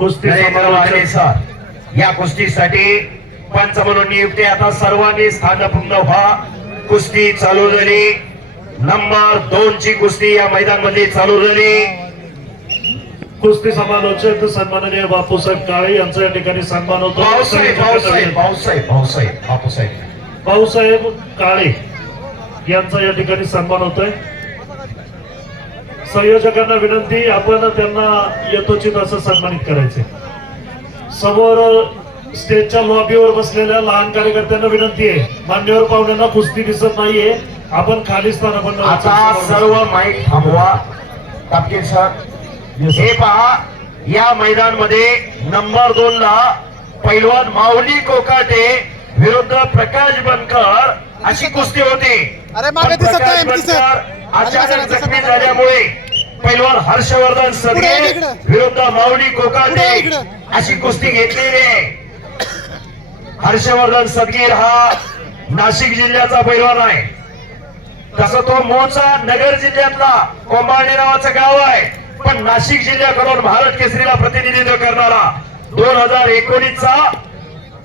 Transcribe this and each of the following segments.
कुस्ती या कुस्तीसाठी पंच म्हणून नियुक्ती आता सर्वांनी स्थानपूर्ण व्हा. कुस्ती चालू झाली. नंबर दोन ची कुस्ती या मैदानमध्ये चालू झाली. कुस्ती समालोचक सन्माननीय बापूसाहेब काळे यांचा या ठिकाणी सन्मान होतो. भाऊसाहेब भाऊसाहेब भाऊसाहेब भाऊसाहेब बापूसाहेब भाऊसाहेब काळे यांचा या ठिकाणी सन्मान होतोय. संयोजकांना विनंती आपण त्यांना यथोचित असं सन्मानित करायचे समोर स्टेजच्या लॉबीवर बसलेल्या लहान कार्यकर्त्यांना विनंती आहे. मान्यवर पाहुण्यांना कुस्ती दिसत नाहीये. आपण खाली स्थान आपण आता सर्व माईक थांबवा. तापकीर सर. हे पहा या मैदानमध्ये नंबर दोन ला पैलवान माऊली कोकाटे विरुद्ध प्रकाश बनकर अशी कुस्ती होती. अरे मागे दिसत अचानक जखमी. झाल्यामुळे पैलवान हर्षवर्धन सदगे इकडं. विरुद्ध माऊली कोकाटे. अशी कुस्ती घेतलेली आहे हर्षवर्धन सदगीर हा नाशिक जिल्ह्याचा पैलवान आहे तसं तो मूळचा नगर जिल्ह्यातला कोंबाळणे नावाचं गाव आहे पण नाशिक जिल्ह्याकडून महाराष्ट्र केसरीला प्रतिनिधित्व करणारा दोन हजार एकोणीसचा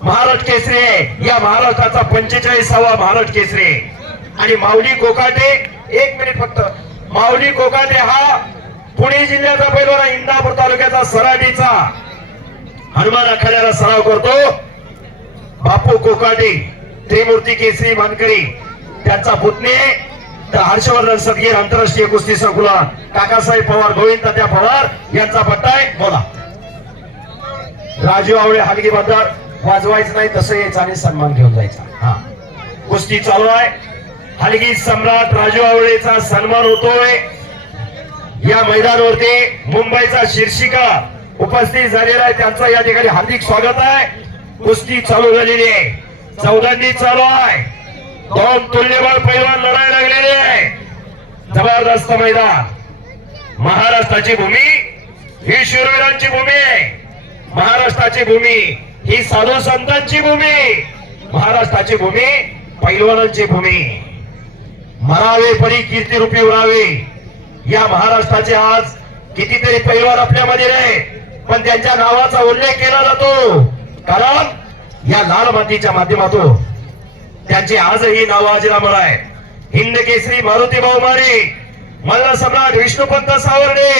महाराष्ट्र केसरी आहे या महाराष्ट्राचा पंचेचाळीसावा महाराष्ट्र केसरी आणि माऊली कोकाटे एक मिनिट फक्त. माऊली कोकाटे हा पुणे जिल्ह्याचा पैलवान इंदापूर तालुक्याचा सराडीचा हनुमान आखाड्याला सराव करतो. बापू कोकाटे त्रिमूर्ती केसरी मानकरी त्यांचा पुतणे. तर हर्षवर्धन सदगीर आंतरराष्ट्रीय कुस्ती संकुला. काकासाहेब पवार गोविंद तात्या पवार यांचा पट्टा आहे. बोला. राजू आवळे हलगी बद्दल वाजवायचं नाही तसं यायचं आणि सन्मान घेऊन जायचा. हा. कुस्ती चालू आहे. हलगी सम्राट राजू आवळेचा सन्मान होतोय. या मैदानावरती मुंबईचा शीर्षिका उपस्थित झालेला आहे. त्यांचं या ठिकाणी हार्दिक स्वागत आहे. कुस्ती चालू झालेली आहे. चौदांनी चालू आहे. दोन तुल्यबळ पैलवान लढाई लागलेले आहे. जबरदस्त मैदान. महाराष्ट्राची भूमी ही शूरवीरांची भूमी आहे. महाराष्ट्राची भूमी ही साधू संतांची भूमी. महाराष्ट्राची भूमी पैलवानांची भूमी. मरावे परी कीर्तिरूपी उरावे. या महाराष्ट्राचे आज कितीतरी पैलवान आपल्यामध्ये आहे पण त्यांच्या नावाचा उल्लेख केला जातो. कारण या लाल मातीच्या माध्यमातून त्यांची आजही नाव अजरामर आहे हिंद केसरी मारुती मारे मल्ल सम्राट विष्णुपंत सावर्डे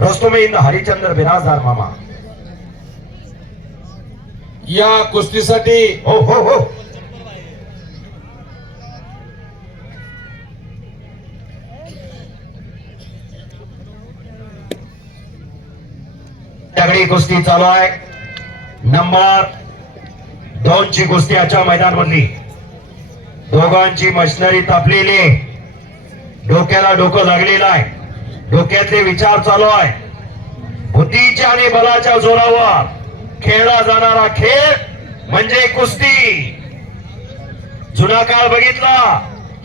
रस्तोमे हिंद हरिचंद्र बिराजदार मामा. या कुस्तीसाठी हो हो हो. दगडी कुस्ती चालू आहे. नंबर दोन ची कुस्ती आजच्या मैदान मधली दोघांची मशिनरी तापलेली डोक्याला डोकं लागलेलं आहे. डोक्यातले विचार चालू आहे. बुद्धीच्या आणि बलाच्या जोरावर खेळला जाणारा खेळ म्हणजे कुस्ती. जुना काळ बघितला.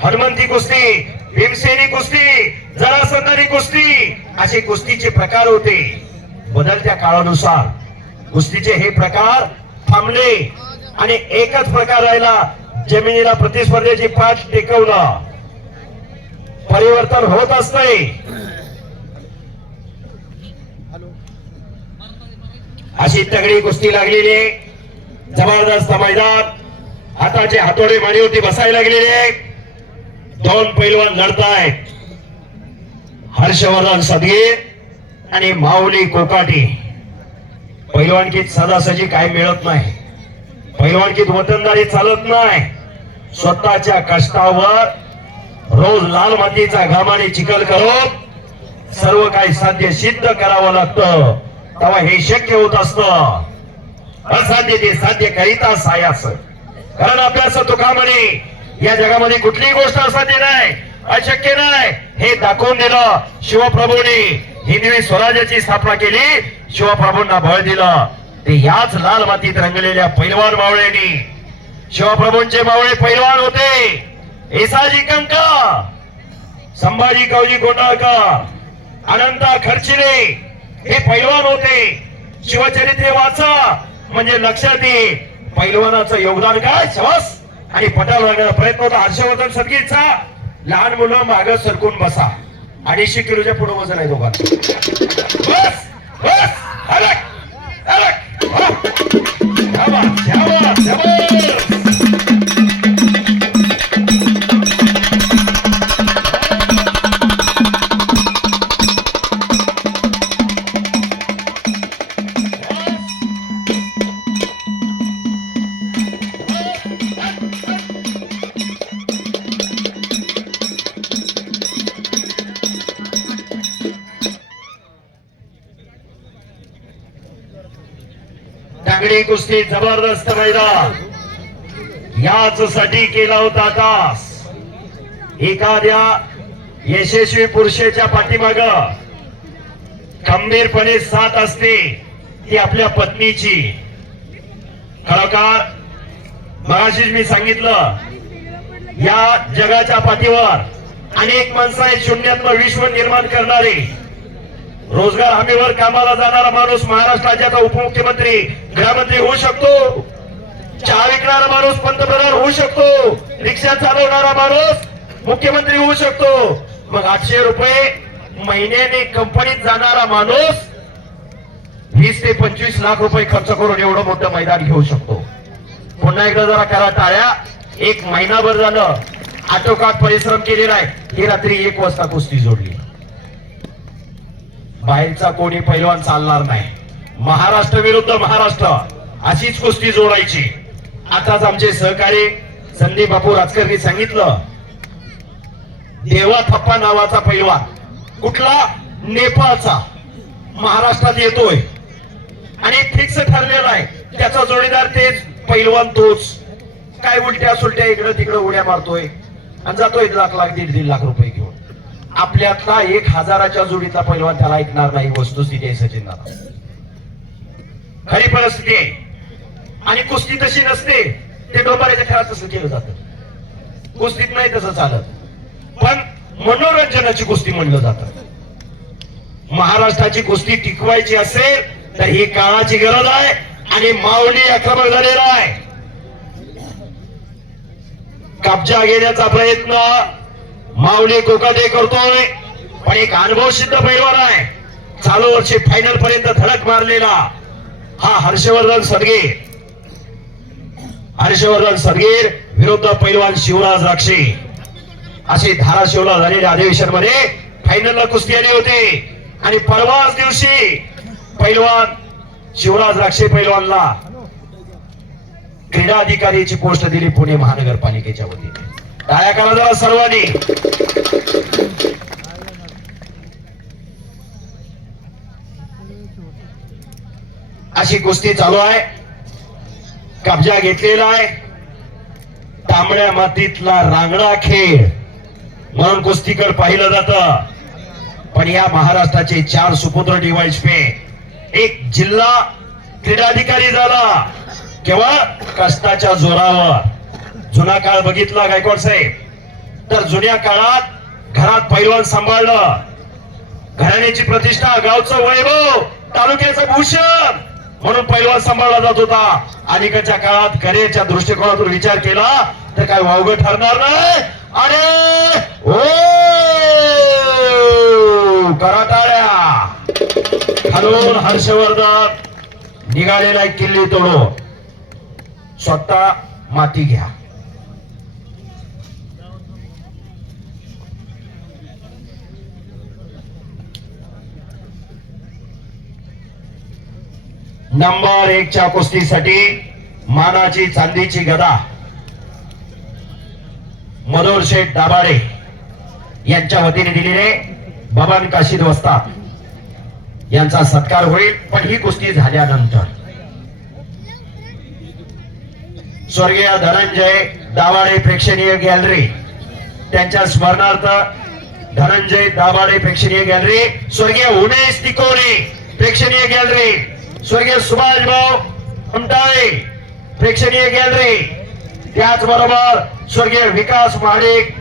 हनुमंती कुस्ती भीमसेनी कुस्ती जरासंधारी कुस्ती असे कुस्तीचे प्रकार होते. बदलत्या काळानुसार कुस्तीचे हे प्रकार थांबले आणि एकच प्रकार राहिला जमिनीला प्रतिस्पर्धेची पाठ टेकवलं. परिवर्तन होत असते अशी तगडी कुस्ती लागलेली आहे. जबरदस्त मैदान. हाताचे हातोडे माडीवरती बसायला लागलेले दोन पैलवान लढतायत. हर्षवर्धन सदगीर. आणि माऊली कोकाटी. पैलवानकीत सदासजी काय मिळत नाही. पैलवानकीत वतनदारी चालत नाही. स्वतःच्या कष्टावर रोज लाल मातीचा घामाने चिखल करून सर्व काही साध्य सिद्ध करावं लागतं. तेव्हा हे शक्य होत असत. असाध्य ते साध्य करीता सायास. कारण अभ्यास तुका म्हणे या जगामध्ये कुठलीही गोष्ट असाध्य नाही अशक्य नाही. हे दाखवून दिलं शिवप्रभूने. हिंदवी स्वराज्याची स्थापना केली. शिवप्रभूंना बळ दिलं. ते याच लाल मातीत रंगलेल्या पैलवान मावळ्यांनी. शिवप्रभूंचे मावळे पैलवान होते. एसाजी कंका संभाजी कवजी गोंडाळकर अनंता खर्चिले हे पैलवान होते. शिवचरित्रे वाचा म्हणजे लक्षात येईल पैलवानाचं योगदान काय? श्वास आणि पटाल लागण्याचा प्रयत्न होता. हर्षवर्धन सदगीरचा लहान मुलं माग सरकून बसा. अडीचशे किलोच्या पुढे वजन आहे दोघांना गोष्टी जबरदस्त मैदान. याच साठी केला होता तास. एखाद्या यशस्वी पुरुषाच्या पाठीमाग खंबीरपणे साथ असते ती आपल्या पत्नीची. खरोखर मगाशीच मी सांगितलं या जगाच्या पाठीवर अनेक माणसं आहेत शून्यात्म विश्व निर्माण करणारे. रोजगार हमीवर कामाला जाणारा माणूस महाराष्ट्र राज्याचा उपमुख्यमंत्री गृहमंत्री होऊ शकतो. चहा विकणारा माणूस पंतप्रधान होऊ शकतो. रिक्षा चालवणारा माणूस मुख्यमंत्री होऊ शकतो. मग आठशे रुपये महिन्याने कंपनीत जाणारा माणूस वीस ते पंचवीस लाख रुपये खर्च करून एवढं मोठं मैदान घेऊ शकतो. पुन्हा एकदा जरा करा टाळ्या. एक महिनाभर झालं आटोकाट परिश्रम केलेला आहे. ही रात्री एक वाजता कुस्ती जोडली. बाहेरचा कोणी पैलवान चालणार नाही. महाराष्ट्र विरुद्ध महाराष्ट्र अशीच कुस्ती जोडायची. आताच आमचे सहकारी संदीप बापू राजकारणी सांगितलं देवा थप्पा नावाचा पैलवान कुठला? नेपाळचा. महाराष्ट्रात येतोय. आणि फिक्स ठरलेला आहे. त्याचा जोडीदार तेच पैलवान तोच. काय उलट्या सुलट्या इकडं तिकडं उड्या मारतोय. आणि जातोय लाख लाख दीड दीड लाख रुपये. आपल्यातला एक हजाराच्या जोडीचा पैलवान त्याला ऐकणार नाही वस्तुस्थिती आहे सचिन दादा खरी परिस्थिती आहे. आणि कुस्ती तशी नसते. ते डोंबाऱ्याच्या खेळात तसं केलं जातं. कुस्तीत नाही तसं चालत. पण मनोरंजनाची कुस्ती म्हणलं जातं. महाराष्ट्राची कुस्ती टिकवायची असेल तर ही काळाची गरज आहे आणि माऊली आक्रमक झालेला आहे. कब्जा घेण्याचा प्रयत्न माऊली कोकाटे करतोय पण एक अनुभव सिद्ध पैलवान आहे. चालू वर्षी फायनल पर्यंत धडक मारलेला हा हर्षवर्धन सदगीर. हर्षवर्धन सदगीर विरुद्ध पैलवान शिवराज राक्षे. असे धाराशिवला झालेल्या अधिवेशनमध्ये फायनलला कुस्ती आली होती. आणि परवाच दिवशी पैलवान शिवराज राक्षे पैलवानला क्रीडा अधिकारीची पोस्ट दिली पुणे महानगरपालिकेच्या वतीने. टाळ्या करा जरा सर्वांनी. अशी कुस्ती चालू आहे. कब्जा घेतलेला आहे. तांबड्या मातीतला रांगडा खेळ. म्हणून कुस्तीकर पाहिलं जात. पण या महाराष्ट्राचे चार सुपुत्र डिवाइस पे एक जिल्हा क्रीडाधिकारी झाला. केव्हा कष्टाच्या जोरावर. जुना काळ बघितला गायकवाड साहेब. तर जुन्या काळात घरात पैलवान सांभाळलं घराण्याची प्रतिष्ठा गावचं वैभव तालुक्याचं भूषण म्हणून पैलवान सांभाळला जात होता. अलीकडच्या काळात करिअरच्या दृष्टिकोनातून विचार केला तर काय वावग ठरणार नाही? अरे हो! ओ कराटाळ्या खालून हर्षवर्धन निघालेला एक किल्ली तोडो स्वतः माती घ्या. नंबर एकच्या कुस्तीसाठी मानाची चांदीची गदा. मनोहर शेठ दाबाडे यांच्या वतीने दिलेले बबन काशीद वस्ताद यांचा सत्कार होईल पण ही कुस्ती झाल्यानंतर. स्वर्गीय धनंजय दाभाडे प्रेक्षणीय गॅलरी त्यांच्या स्मरणार्थ धनंजय दाभाडे प्रेक्षणीय गॅलरी स्वर्गीय उमेश तिकोरे प्रेक्षणीय गॅलरी. स्वर्गीय सुभाष भाऊ हमटाळे प्रेक्षणीय गॅलरी त्याचबरोबर स्वर्गीय विकास महाडिक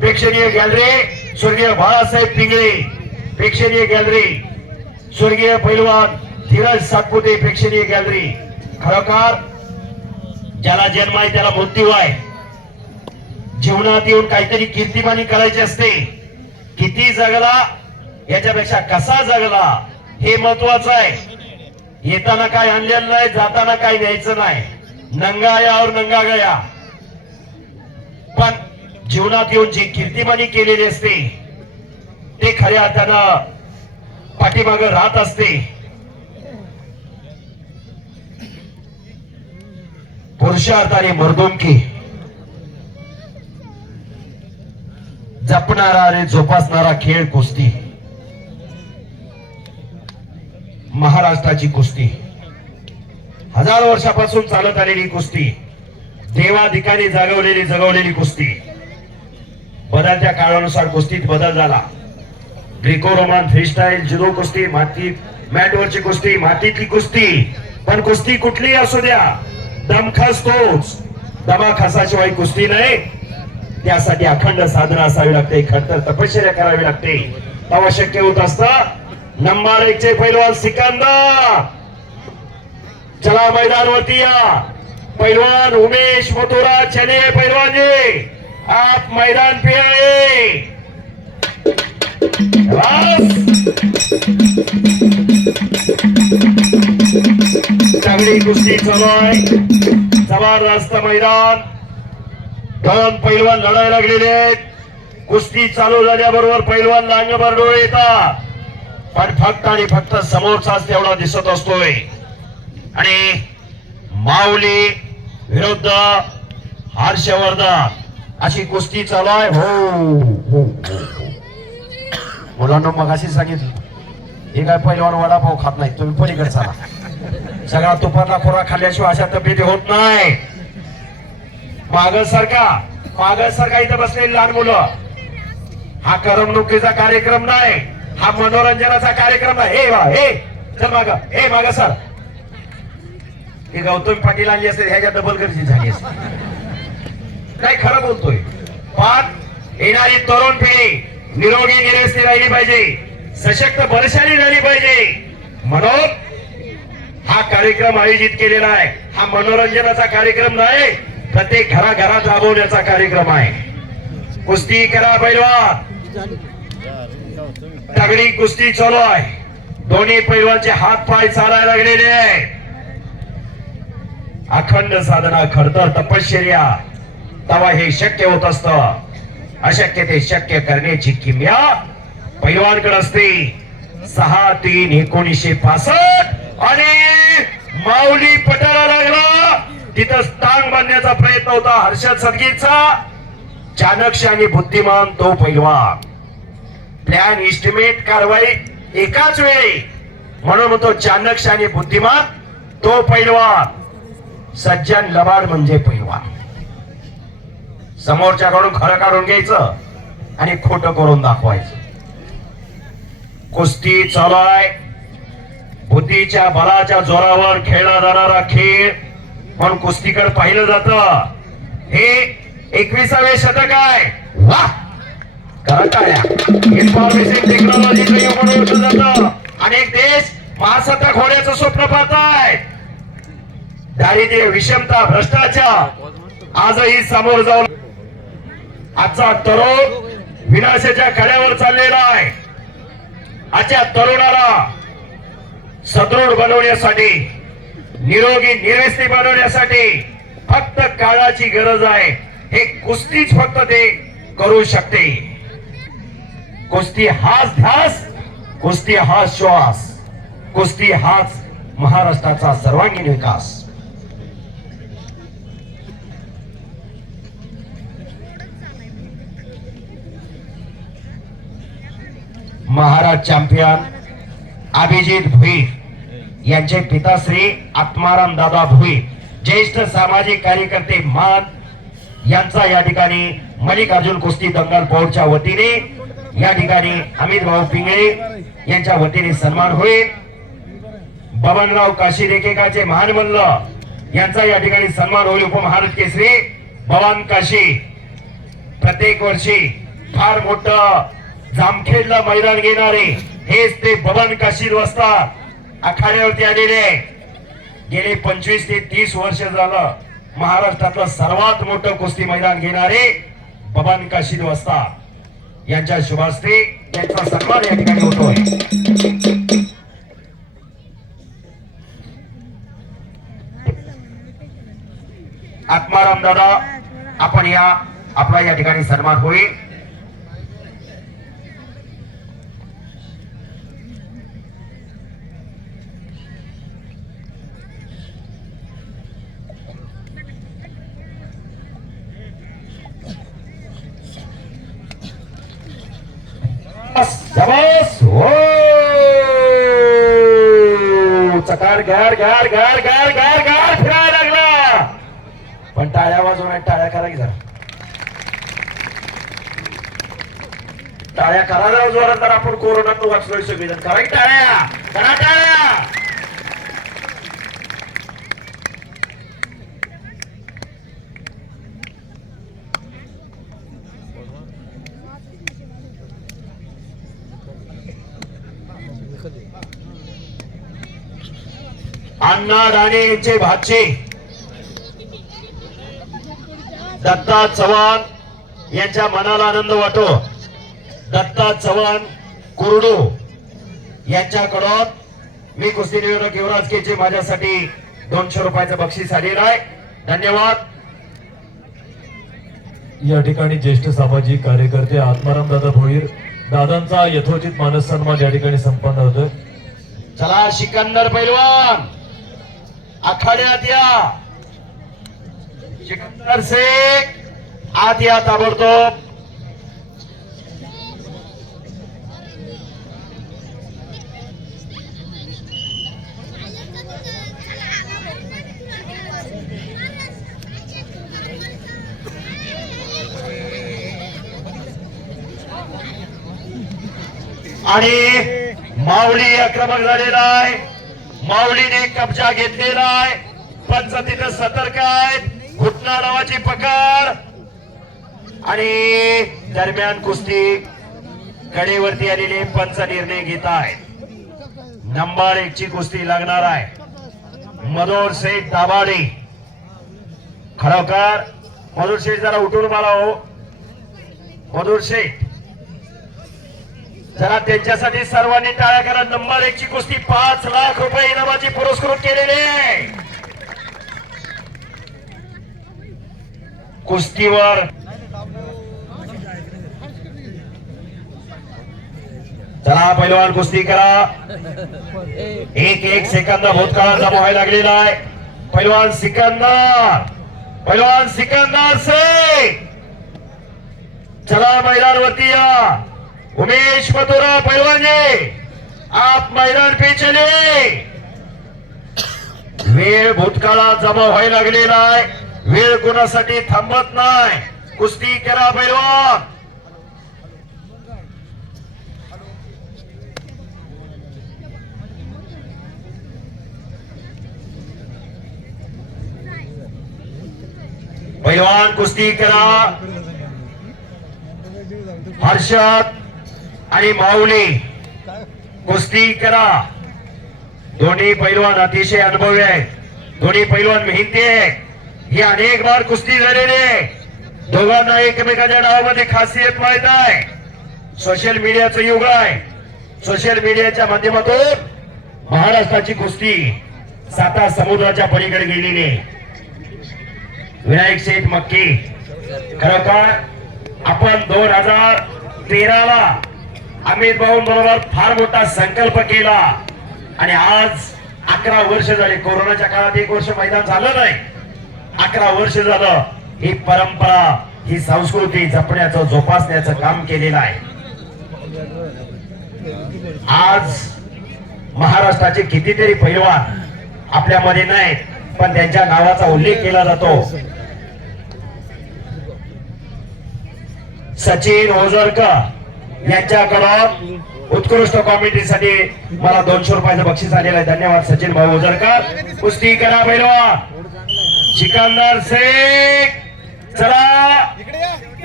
प्रेक्षणीय गॅलरी स्वर्गीय बाळासाहेब पिंगळे प्रेक्षणीय गॅलरी स्वर्गीय पैलवान धीरज सातपुते प्रेक्षणीय गॅलरी. खरोखर ज्याला जन्म आहे त्याला मृत्यू आहे. जीवनात येऊन काहीतरी कीर्तिमानी करायची असते. किती जगला याच्यापेक्षा कसा जगला हे महत्वाचं आहे. येताना काय आणलेलं नाही जाताना काय द्यायचं नाही. नंगा और नंगा गया. पण जीवनात येऊन जी कीर्तिमानी केलेली असते ते खऱ्या अर्थानं पाठीमाग राहत असते. पुरुषार्थाने आणि मर्दुमकी. जपणारा आणि जोपासणारा खेळ कुस्ती. महाराष्ट्राची कुस्ती. हजार वर्षापासून चालत आलेली कुस्ती. देवाधिकाने जागवलेली जगवलेली कुस्ती. बदलत्या काळानुसार कुस्तीत बदल झाला. ग्रिको फ्री फ्रीस्टाईल जुदो कुस्ती मातीत मॅटवरची कुस्ती मातीतली कुस्ती. पण कुस्ती कुठलीही असू द्या. दमखास तोच. दमाखासाशिवाय कुस्ती नाही. त्यासाठी अखंड साधना असावी लागते खडतर तपश्चर्या करावी लागते. तेव्हा शक्य होत असतं नंबर एक चे पैलवान सिकंदर. चला मैदान या. पैलवान उमेश मथुरा चले पैलवान जी आप मैदान पे आए चांगली कुस्ती चालू आहे. जबरदस्त मैदान. दोन पैलवान लढायला लागलेले आहेत. कुस्ती चालू झाल्याबरोबर पैलवान लांगभर डोळे येतात. पण फक्त आणि फक्त समोरचाच तेवढा दिसत असतोय. आणि माऊली विरुद्ध हर्षवर्धन अशी कुस्ती चालू आहे हो, हो, हो, हो मुलांना मग अशी सांगितलं हे काय पहिल्यावर वडापाव खात नाही तुम्ही पलीकडे चला. सगळा तुपातला खोरा खाल्ल्याशिवाय अशा तब्येती होत नाही. माग सारखा माग सारखा इथं बसलेली लहान मुलं. हा करमणुकीचा कार्यक्रम नाही. हा मनोरंजनाचा कार्यक्रम हे वा हे चल माग. हे माग सर. हे गौतम पाटील आणली असते ह्याच्या डबल गरजी झाली असते नाही खरं बोलतोय? पाच येणारी तरुण पिढी निरोगी निरस्ती राहिली पाहिजे. सशक्त बलशाली झाली पाहिजे. म्हणून हा कार्यक्रम आयोजित केलेला आहे. हा मनोरंजनाचा कार्यक्रम नाही प्रत्येक घराघरात राबवण्याचा कार्यक्रम आहे. कुस्ती करा पैलवान. तगडी कुस्ती चालू आहे. दोन्ही पैलवानचे हात पाय चालायला लागलेले आहे अखंड साधना खडतर तपश्चर्या. तवा हे शक्य होत असत. अशक्य ते शक्य करण्याची किमया पैलवानकडे असते. सहा तीन एकोणीसशे पासष्ट आणि माऊली पटायला लागला. तिथं टांग बांधण्याचा प्रयत्न होता हर्षद सदगीरचा चाणक्य आणि बुद्धिमान तो पैलवान. प्लॅन इस्टिमेट कारवाई एकाच वेळी. म्हणून म्हणतो चाणक्य आणि बुद्धिमान तो पैलवान. सज्जन लबाड म्हणजे पैलवान. समोरच्याकडून खरं काढून घ्यायचं आणि खोटं करून दाखवायचं. कुस्ती चालू आहे बुद्धीच्या बलाच्या जोरावर खेळला जाणारा खेळ पण कुस्तीकडे पाहिलं जात. हे एकविसावे शतक आहे. वा करा इन्फॉर्मेशन टेक्नॉलॉजीचं युग म्हणून जातं. अनेक देश महासत्ता स्वप्न दारिद्र्य विषमता भ्रष्टाचार. आजही समोर जाऊन आजचा तरुण विनाशाच्या कड्यावर चाललेला आहे. आजच्या तरुणाला सदृढ बनवण्यासाठी निरोगी निरस्ती बनवण्यासाठी फक्त काळाची गरज आहे. हे कुस्तीच फक्त ते करू शकते. कुस्ती हाच ध्यास कुस्ती हा श्वास कुस्ती हाच महाराष्ट्राचा सर्वांगीण विकास. महाराज चॅम्पियन अभिजित भुई यांचे पिताश्री आत्माराम दादा भुई ज्येष्ठ सामाजिक कार्यकर्ते मान यांचा या ठिकाणी मल्लिकार्जुन कुस्ती दंगल पौडच्या वतीने या ठिकाणी अमित भाऊ पिंगळे यांच्या वतीने सन्मान होईल. बबनराव काशी लेखिकाचे महान मल्ल यांचा या ठिकाणी सन्मान होईल उपमहाराज केसरी. भवान काशी प्रत्येक वर्षी फार मोठ जामखेडला मैदान घेणारे हेच ते बबन काशीर वस्ता आखाड्यावरती आलेले आहे. गेले पंचवीस ते तीस वर्ष झालं महाराष्ट्रातलं सर्वात मोठं कुस्ती मैदान घेणारे बबन काशीर वस्ता यांच्या शुभास्ते त्यांचा सन्मान या ठिकाणी होतोय. आत्माराम दादा आपण या आपला या ठिकाणी सन्मान होईल शाबास. हो चकार गार गार गार गार गार गार फिरायला लागला पण टाळ्या वाजवण्या टाळ्या करा की जरा टाळ्या करा जरा जोरात तर आपण कोरोनात वाचलोय सगळेजण करा की टाळ्या? करा टाळ्या? अण्णा राणे यांचे भाचे. दत्ता चव्हाण यांच्या मनाला आनंद वाटो. दत्ता चव्हाण कुरडू. यांच्याकडून मी कुस्ती निवडणूक युवराज केचे माझ्यासाठी दोनशे रुपयाचं बक्षीस आलेलं आहे. धन्यवाद. या ठिकाणी ज्येष्ठ सामाजिक कार्यकर्ते आत्माराम दादा भोईर दादांचा यथोचित मानस सन्मान या ठिकाणी संपन्न होतोय. चला सिकंदर पैलवान आखाड्यात या. सिकंदर शेख आत या ताबडतोब. आणि माऊली आक्रमक झालेला आहे. माऊलीने कब्जा घेतलेला आहे. पंच तिथं सतर्क आहेत. घुटना नावाची पकड. आणि दरम्यान कुस्ती कडेवरती आलेले पंच निर्णय घेत आहेत. नंबर एक ची कुस्ती लागणार आहे. मनोहर शेठ दाबाडे खरोखर मधुर शेठ जरा उठून मला हो मधुर शेठ जरा त्यांच्यासाठी सर्वांनी टाळ्या करा. नंबर एक ची कुस्ती पाच लाख रुपये इनामाची पुरस्कृत केलेली आहे. कुस्तीवर चला पैलवान कुस्ती करा. एक एक सेकंद भूतकाळाचा जमा लागलेला आहे. पैलवान सिकंदर पैलवान सिकंदर से. चला मैदानवरती या. उमेश मथुरा पहलवान जी आप मैदान पे चले। वेळ भूतकाळात जमा व्हायला लागलेला आहे. वेळ कोणासाठी थांबत नाही. कुस्ती करा पैलवान. पैलवान कुस्ती करा. हर्षद आणि माऊली कुस्ती करा. दोन्ही पैलवान अतिशय अनुभवी आहे दोन्ही पैलवान मेहनती आहे ही अनेक बार कुस्ती झालेली आहे. दोघांना एकमेकाच्या नावामध्ये खासियत माहीत आहे. सोशल मीडियाचं युग आहे. सोशल मीडियाच्या माध्यमातून महाराष्ट्राची कुस्ती साता समुद्राच्या पलीकडे गेलेली विनायक शेठ मक्की. खरोखर आपण दोन हजार तेराला अमित भाऊ बरोबर फार मोठा संकल्प केला. आणि आज अकरा वर्ष झाली कोरोनाच्या काळात एक वर्ष मैदान झालं नाही. अकरा वर्ष झालं ही परंपरा ही संस्कृती जपण्याचं जोपासण्याचं काम केलेलं आहे. आज महाराष्ट्राचे कितीतरी पैलवान आपल्यामध्ये नाहीत पण त्यांच्या नावाचा उल्लेख केला जातो. सचिन ओझरकर यांच्याकडून उत्कृष्ट कॉमेंट्रीसाठी मला दोनशे रुपयाचं बक्षीस आलेलं आहे. धन्यवाद सचिन भाऊ ओझरकर. कुस्ती करा बैलवा सिकंदर शेख. चला.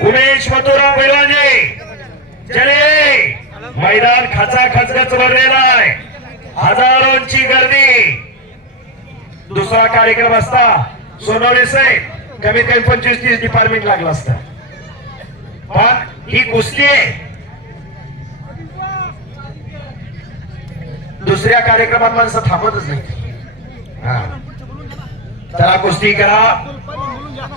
उमेश मथुरा पैलवानजी चले. मैदान खचा खचखच भरलेला आहे. हजारोंची गर्दी. दुसरा कार्यक्रम असता. सोनवणे साहेब कमीत कमी पंचवीस तीस डिपार्टमेंट लागलं असत. पण ही कुस्ती आहे. दुसऱ्या कार्यक्रमात माणसं थांबतच नाही हा. चला कुस्ती करा.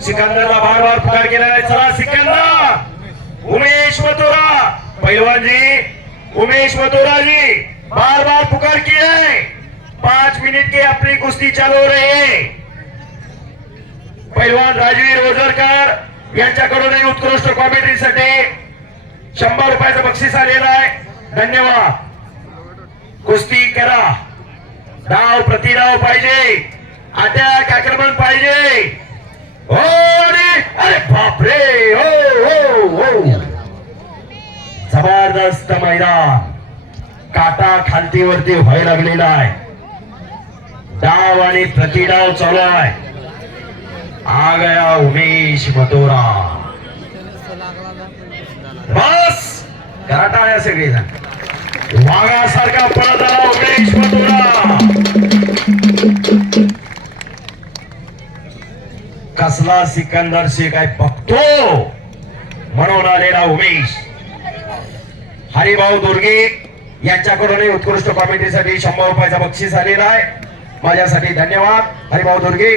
सिकंदरला बार बार पुकार केलेला आहे. चला सिकंदर. उमेश मथुरा. पैलवानजी उमेश मथुराजी बार बार पुकार किया पांच मिनट की अपनी कुस्ती चालू रहे रही पैलवान राजवीर ओझरकर यांच्याकडूनही उत्कृष्ट कॉमेंट्रीसाठी शंभर रुपयाचं बक्षीस आलेलं आहे. धन्यवाद. कुस्ती करा. डाव प्रतिराव पाहिजे. अटॅक आक्रमण पाहिजे. हो अरे बापरे! हो हो हो. जबरदस्त मैदान. काटा खालतीवरती व्हायला लागलेला आहे. डाव आणि प्रतिडाव चालू आहे. आ गया उमेश मथुरा बस. घराटा सगळे जण? वाघासारखा पळत आला उमेश मधुरा कसला सिकंदर शेख आहे बघतो. म्हणून आलेला उमेश. हरिभाऊ दुर्गे यांच्याकडूनही उत्कृष्ट कॉमेंट्रीसाठी शंभर रुपयाचा बक्षीस आलेला आहे. माझ्यासाठी धन्यवाद. हरिभाऊ दुर्गे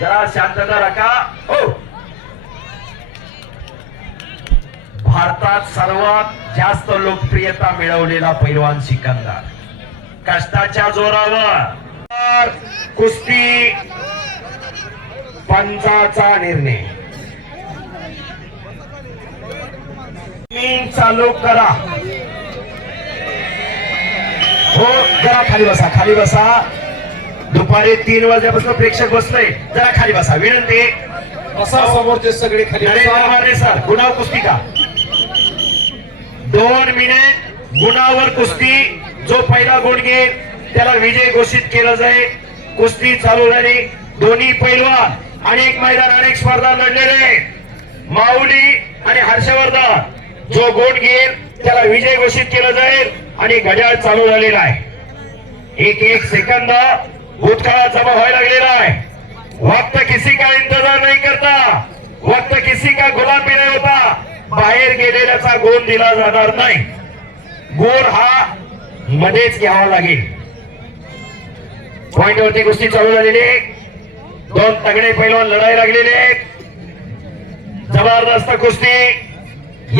जरा शांतता रखा. हो. भारतात सर्वात जास्त लोकप्रियता मिळवलेला पैलवान सिकंदर. कष्टाच्या जोरावर. कुस्ती पंचाचा निर्णय. चालू करा. हो जरा खाली बसा खाली बसा. दुपारी तीन वाजल्यापासून प्रेक्षक बसले जरा खाली बसा. विनंती. असा समोरचे सगळे खाली नरेंद्र बसा. माने सर गुणाव कुस्ती का? दोन मिनिट गुणावर कुस्ती. जो पहिला गुण घेईल त्याला विजय घोषित केला जाईल. कुस्ती चालू झाली. दोन्ही पैलवान अनेक मैदान अनेक स्पर्धा लढलेले माऊली आणि हर्षवर्धन जो गुण घेईल त्याला विजय घोषित केला जाईल. आणि घड्याळ चालू झालेला आहे. एक एक सेकंद भूतकाळात जमा व्हायला लागलेला आहे. वक्त किसी का इंतजार नाही करता. वक्त किसी का गुलाबी नाही होता. बाहेर गेलेल्याचा गुण दिला जाणार नाही. गुण हा मध्येच घ्यावा लागेल. पॉइंट वरती गोष्टी चालू झालेली आहे. दोन तगडे पैलवान लढाई लागलेले जबरदस्त कुस्ती.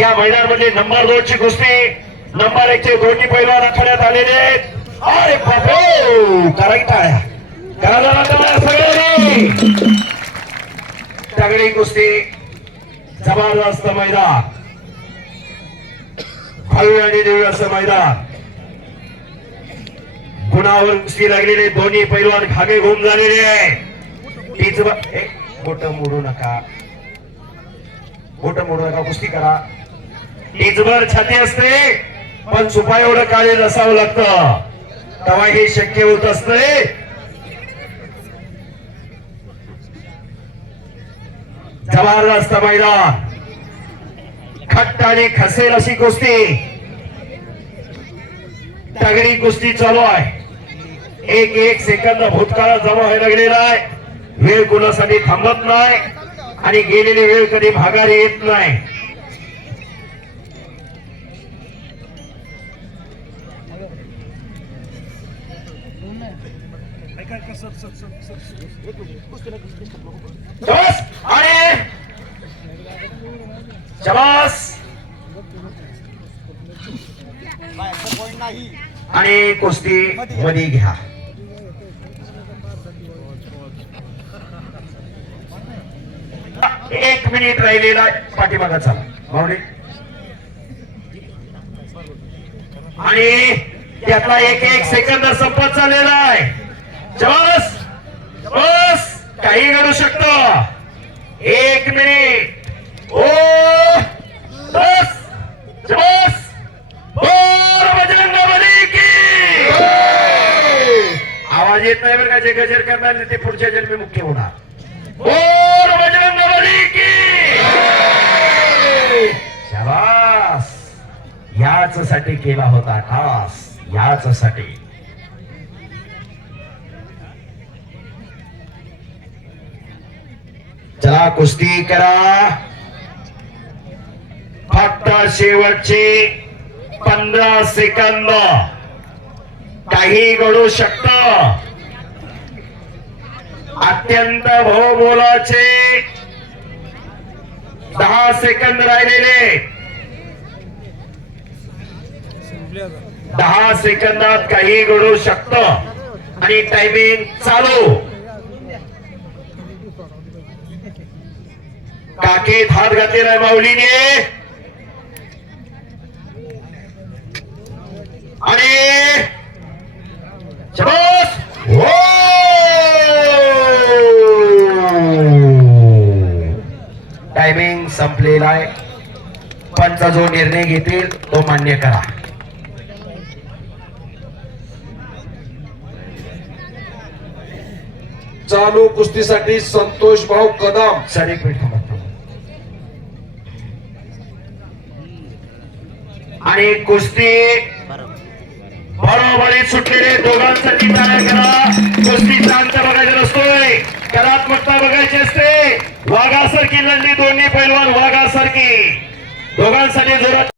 या मैदानामध्ये नंबर दोन ची कुस्ती. नंबर एक चे दोन्ही पैलवान आखण्यात आलेले आहेत. अरे बापो करा टाळ्या. सगळ्यांनी. तगडी कुस्ती जबरदस्त मैदान. भव्य आणि दिव्य असं मैदान. गुणावर कुस्ती लागलेले दोन्ही पैलवान खागे घुम झालेले आहे तीच बोट मोडू नका. बोट मोडू नका कुस्ती करा. टीचभर छाती असते. पण सुपा एवढं काळे नसावं लागतं. तेव्हा हे शक्य होत असते. जबरदस्त मैदान. खट्ट आणि खसेल अशी कुस्ती. तगडी कुस्ती चालू आहे. एक एक सेकंद भूतकाळात जमा व्हायला लागलेला आहे. वेळ कुणासाठी थांबत नाही. आणि गेलेली वेळ कधी भागारी येत नाही. आणि कुस्ती मध्ये घ्या एक मिनिट राहिलेला पाठीमागा चला माऊली आणि त्यातला एक एक सेकंद संपत चाललेला आहे. बस बस काही घडू शकतो. एक मिनिट. ओ बस बस बजरंग बली की. आवाज येत नाही बरं का जे गजर करणार नाही ते पुढच्या जन्मी मुख्य होणार. बोर बजरंग बली की. शाबास याच साठी केला होता टास याच साठी चला कुस्ती करा. फक्त शेवटचे पंधरा सेकंद. काही घडू शकत. अत्यंत भोबोलाचे दहा सेकंद राहिलेले. दहा सेकंदात काही घडू शकत. आणि टायमिंग चालू. काकेत हात घातलेला आहे माऊलीने. आणि शबास! हो! टायमिंग संपलेला आहे. पंच जो निर्णय घेतील तो मान्य करा. चालू कुस्तीसाठी संतोष भाऊ कदम. सर एक मिनिट आणि कुस्ती बरोबर सुटलेले दोघांसाठी टाळ्या करा. कुस्तीचा अंत बघायचा नसतोय. कलात्मकता बघायची असते. वाघासारखी लढली दोन्ही पैलवान वाघासारखी. दोघांसाठी जोरात